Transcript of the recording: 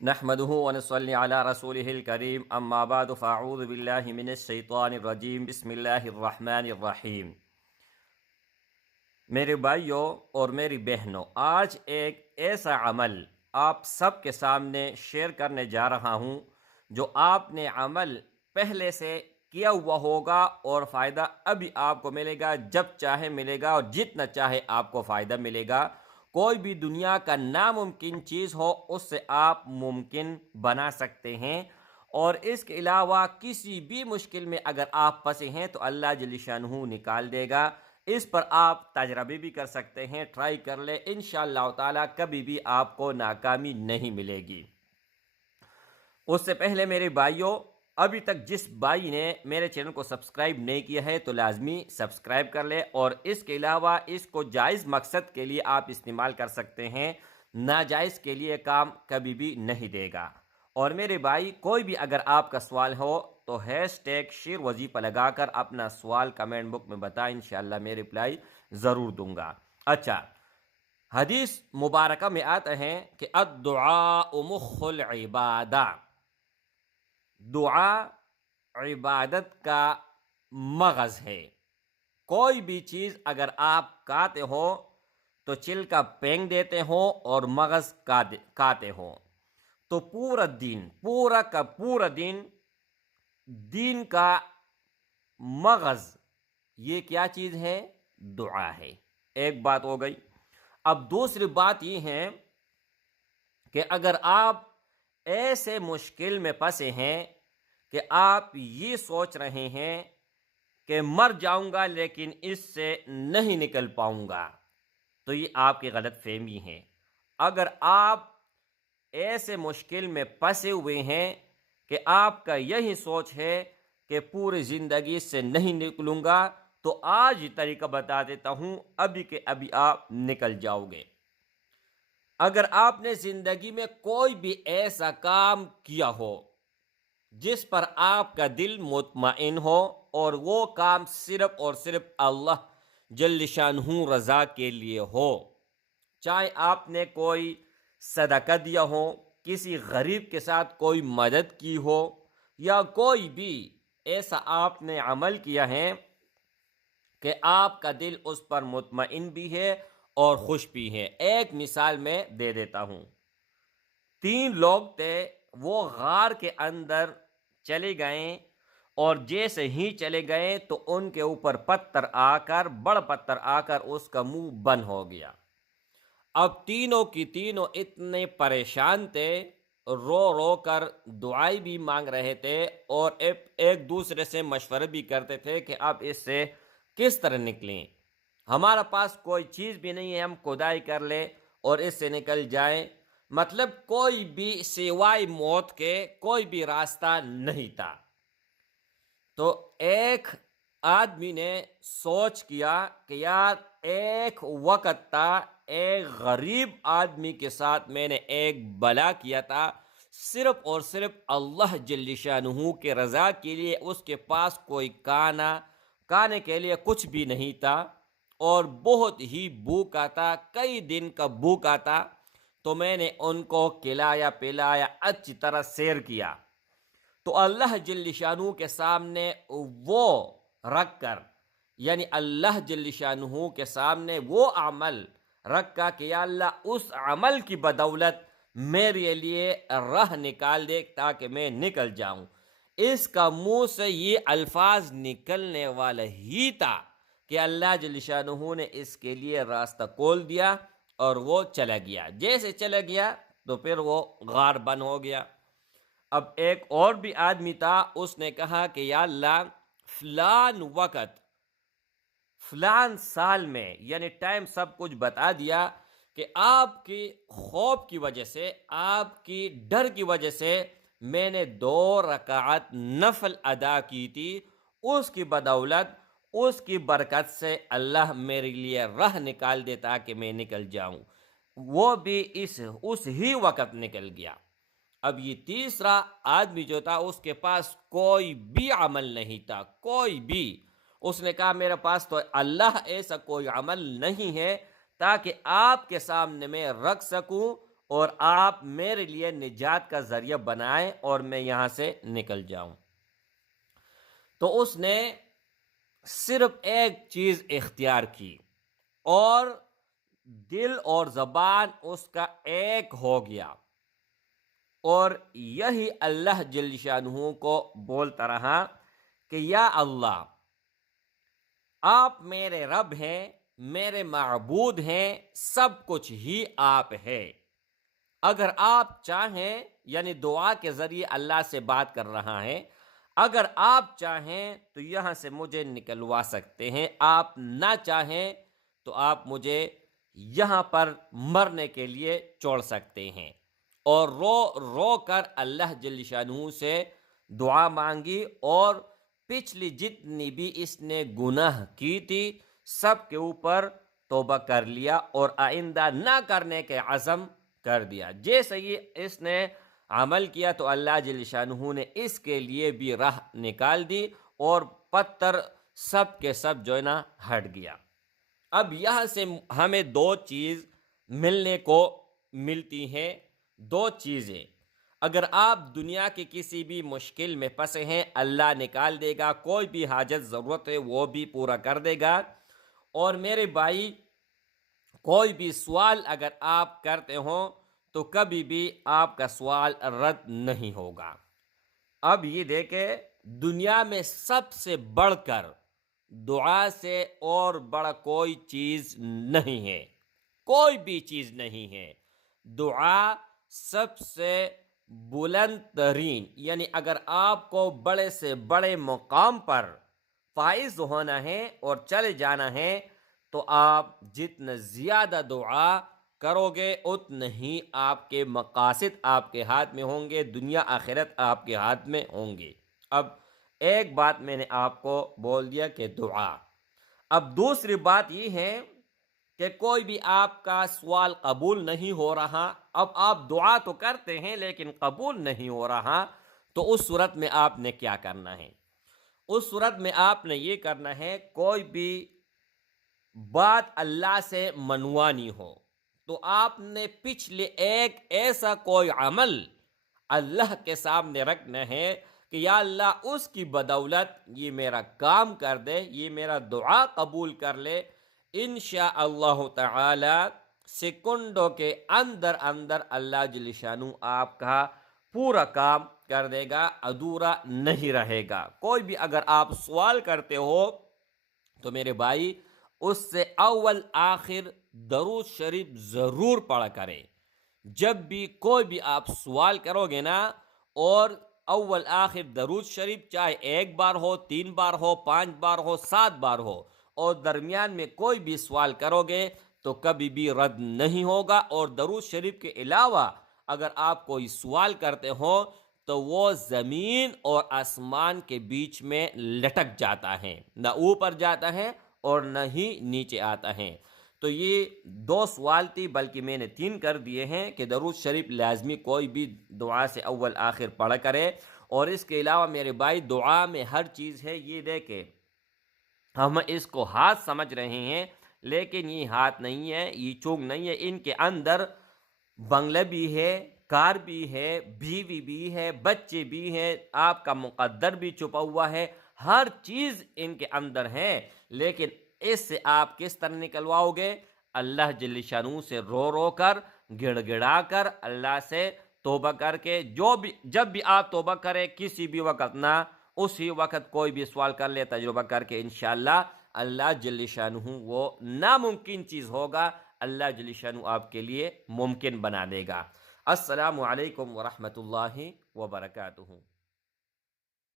نحمده ونصلي على رسوله الكريم اما بعد فاعوذ بالله من الشیطان الرجیم بسم اللہ الرحمن الرحیم۔ میرے بھائیوں اور میری بہنوں، آج ایک ایسا عمل آپ سب کے سامنے شیئر کرنے جا رہا ہوں جو آپ نے عمل پہلے سے کیا ہوا ہوگا، اور فائدہ ابھی آپ کو ملے گا، جب چاہے ملے گا اور جتنا چاہے آپ کو فائدہ ملے گا۔ کوئی بھی دنیا کا ناممکن چیز ہو اس سے آپ ممکن بنا سکتے ہیں، اور اس کے علاوہ کسی بھی مشکل میں اگر آپ پھنسے ہیں تو اللہ جل شانہ نکال دے گا۔ اس پر آپ تجربے بھی کر سکتے ہیں، ٹرائی کر لیں، انشاءاللہ تعالی کبھی بھی آپ کو ناکامی نہیں ملے گی۔ اس سے پہلے میرے بھائیوں، ابھی تک جس بھائی نے میرے چینل کو سبسکرائب نہیں کیا ہے تو لازمی سبسکرائب کر لے، اور اس کے علاوہ اس کو جائز مقصد کے لیے آپ استعمال کر سکتے ہیں، ناجائز کے لیے کام کبھی بھی نہیں دے گا۔ اور میرے بھائی، کوئی بھی اگر آپ کا سوال ہو تو #، شیر وظیفہ لگا کر اپنا سوال کمنٹ بک میں بتائیں، انشاءاللہ میں رپلائی ضرور دوں گا۔ اچھا، حدیث مبارکہ میں آتا ہے کہ الدعاء مخ العبادہ، دعا عبادت کا مغز ہے۔ کوئی بھی چیز اگر آپ کھاتے ہو تو چل کا پینگ دیتے ہو اور مغز کھاتے ہو، تو پورا دن، پورا کا پورا دن، دین کا مغز یہ کیا چیز ہے؟ دعا ہے۔ ایک بات ہو گئی۔ اب دوسری بات یہ ہے کہ اگر آپ ایسے مشکل میں پھنسے ہیں کہ آپ یہ سوچ رہے ہیں کہ مر جاؤں گا لیکن اس سے نہیں نکل پاؤں گا، تو یہ آپ کی غلط فہمی ہے۔ اگر آپ ایسے مشکل میں پھنسے ہوئے ہیں کہ آپ کا یہی سوچ ہے کہ پوری زندگی سے نہیں نکلوں گا، تو آج یہ طریقہ بتا دیتا ہوں، ابھی کے ابھی آپ نکل جاؤ گے۔ اگر آپ نے زندگی میں کوئی بھی ایسا کام کیا ہو جس پر آپ کا دل مطمئن ہو، اور وہ کام صرف اور صرف اللہ جل شانہ رضا کے لیے ہو، چاہے آپ نے کوئی صدقہ دیا ہو، کسی غریب کے ساتھ کوئی مدد کی ہو، یا کوئی بھی ایسا آپ نے عمل کیا ہے کہ آپ کا دل اس پر مطمئن بھی ہے اور خوش بھی ہے۔ ایک مثال میں دے دیتا ہوں۔ 3 لوگ تھے، وہ غار کے اندر چلے گئے، اور جیسے ہی چلے گئے تو ان کے اوپر بڑا پتھر آ کر اس کا منہ بند ہو گیا۔ اب تینوں کی تینوں اتنے پریشان تھے، رو رو کر دعائی بھی مانگ رہے تھے، اور ایک دوسرے سے مشورہ بھی کرتے تھے کہ اب اس سے کس طرح نکلیں۔ ہمارا پاس کوئی چیز بھی نہیں ہے، ہم کھدائی کر لیں اور اس سے نکل جائیں، مطلب کوئی بھی سوائے موت کے کوئی بھی راستہ نہیں تھا۔ تو ایک آدمی نے سوچ کیا کہ یار، ایک وقت تھا، ایک غریب آدمی کے ساتھ میں نے ایک بلا کیا تھا، صرف اور صرف اللہ جل شانہ کے رضا کے لیے۔ اس کے پاس کوئی کھانے کے لیے کچھ بھی نہیں تھا، اور بہت ہی بھوکا تھا، کئی دن کا بھوکا تھا۔ تو میں نے ان کو کھلایا پلایا، اچھی طرح سیر کیا۔ تو اللہ جل شانہ کے سامنے وہ رکھ کر، یعنی اللہ جل شانہ کے سامنے وہ عمل رکھا کہ یا اللہ، اس عمل کی بدولت میرے لیے راہ نکال دے تاکہ میں نکل جاؤں۔ اس کا منہ سے یہ الفاظ نکلنے والا ہی تھا کہ اللہ جل شانہ نے اس کے لیے راستہ کھول دیا، اور وہ چلا گیا۔ جیسے چلا گیا تو پھر وہ غار بند ہو گیا۔ اب ایک اور بھی آدمی تھا، اس نے کہا کہ یا اللہ، فلان وقت، فلان سال میں، یعنی ٹائم سب کچھ بتا دیا، کہ آپ کی خوف کی وجہ سے، آپ کی ڈر کی وجہ سے میں نے 2 رکعت نفل ادا کی تھی، اس کی بدولت، اس کی برکت سے اللہ میرے لیے راہ نکال دیتا کہ میں نکل جاؤں۔ وہ بھی اس ہی وقت نکل گیا۔ اب یہ تیسرا آدمی جو تھا، اس کے پاس کوئی بھی عمل نہیں تھا، کوئی بھی۔ اس نے کہا میرے پاس تو اللہ ایسا کوئی عمل نہیں ہے تاکہ آپ کے سامنے میں رکھ سکوں اور آپ میرے لیے نجات کا ذریعہ بنائیں اور میں یہاں سے نکل جاؤں۔ تو اس نے صرف ایک چیز اختیار کی اور دل اور زبان اس کا ایک ہو گیا، اور یہی اللہ جل شانہ کو بولتا رہا کہ یا اللہ، آپ میرے رب ہیں، میرے معبود ہیں، سب کچھ ہی آپ ہے۔ اگر آپ چاہیں، یعنی دعا کے ذریعے اللہ سے بات کر رہا ہے، اگر آپ چاہیں تو یہاں سے مجھے نکلوا سکتے ہیں، آپ نہ چاہیں تو آپ مجھے یہاں پر مرنے کے لیے چھوڑ سکتے ہیں۔ اور رو رو کر اللہ جل شانہ سے دعا مانگی، اور پچھلی جتنی بھی اس نے گناہ کی تھی سب کے اوپر توبہ کر لیا اور آئندہ نہ کرنے کے عزم کر دیا۔ جیسے ہی اس نے عمل کیا تو اللہ جل شانہ نے اس کے لیے بھی راہ نکال دی، اور پتھر سب کے سب جو ہے نا ہٹ گیا۔ اب یہاں سے ہمیں دو چیز ملنے کو ملتی ہیں، دو چیزیں۔ اگر آپ دنیا کی کسی بھی مشکل میں پھنسے ہیں، اللہ نکال دے گا، کوئی بھی حاجت ضرورت ہے وہ بھی پورا کر دے گا۔ اور میرے بھائی، کوئی بھی سوال اگر آپ کرتے ہوں تو کبھی بھی آپ کا سوال رد نہیں ہوگا۔ اب یہ دیکھیں، دنیا میں سب سے بڑھ کر دعا سے اور بڑا کوئی چیز نہیں ہے، کوئی بھی چیز نہیں ہے۔ دعا سب سے بلند ترین، یعنی اگر آپ کو بڑے سے بڑے مقام پر فائز ہونا ہے اور چلے جانا ہے تو آپ جتنا زیادہ دعا کرو گے اتنا ہی آپ کے مقاصد آپ کے ہاتھ میں ہوں گے، دنیا آخرت آپ کے ہاتھ میں ہوں گے۔ اب ایک بات میں نے آپ کو بول دیا کہ دعا۔ اب دوسری بات یہ ہے کہ کوئی بھی آپ کا سوال قبول نہیں ہو رہا، اب آپ دعا تو کرتے ہیں لیکن قبول نہیں ہو رہا، تو اس صورت میں آپ نے کیا کرنا ہے؟ اس صورت میں آپ نے یہ کرنا ہے، کوئی بھی بات اللہ سے منوانی ہو تو آپ نے پچھلے ایک ایسا کوئی عمل اللہ کے سامنے رکھنا ہے کہ یا اللہ اس کی بدولت یہ میرا کام کر دے، یہ میرا دعا قبول کر لے۔ انشاءاللہ تعالی سیکنڈوں کے اندر اندر اللہ جل شانہ آپ کا پورا کام کر دے گا، ادھورا نہیں رہے گا۔ کوئی بھی اگر آپ سوال کرتے ہو تو میرے بھائی اس سے اول آخر درود شریف ضرور پڑھا کرے۔ جب بھی کوئی بھی آپ سوال کرو گے نا، اور اول آخر درود شریف چاہے ایک بار ہو، 3 بار ہو، 5 بار ہو، 7 بار ہو، اور درمیان میں کوئی بھی سوال کرو گے تو کبھی بھی رد نہیں ہوگا۔ اور درود شریف کے علاوہ اگر آپ کوئی سوال کرتے ہو تو وہ زمین اور آسمان کے بیچ میں لٹک جاتا ہے، نہ اوپر جاتا ہے اور نہ ہی نیچے آتا ہے۔ تو یہ 2 سوال تھی، بلکہ میں نے 3 کر دیے ہیں کہ درود شریف لازمی کوئی بھی دعا سے اول آخر پڑھا کرے۔ اور اس کے علاوہ میرے بھائی دعا میں ہر چیز ہے، یہ دیکھیں ہم اس کو ہاتھ سمجھ رہے ہیں لیکن یہ ہاتھ نہیں ہے، یہ چونگ نہیں ہے، ان کے اندر بنگلہ بھی ہے، کار بھی ہے، بیوی بھی ہے، بچے بھی ہیں، آپ کا مقدر بھی چھپا ہوا ہے، ہر چیز ان کے اندر ہے۔ لیکن اس سے آپ کس طرح نکلواؤ گے؟ اللہ جل شانہ سے رو رو کر، گڑ گڑا کر، اللہ سے توبہ کر کے۔ جب بھی آپ توبہ کریں کسی بھی وقت نہ، اسی وقت کوئی بھی سوال کر لے، تجربہ کر کے انشاءاللہ اللہ جل شانہ وہ ناممکن چیز ہوگا اللہ جل شانہ آپ کے لیے ممکن بنا دے گا۔ السلام علیکم ورحمۃ اللہ وبرکاتہ۔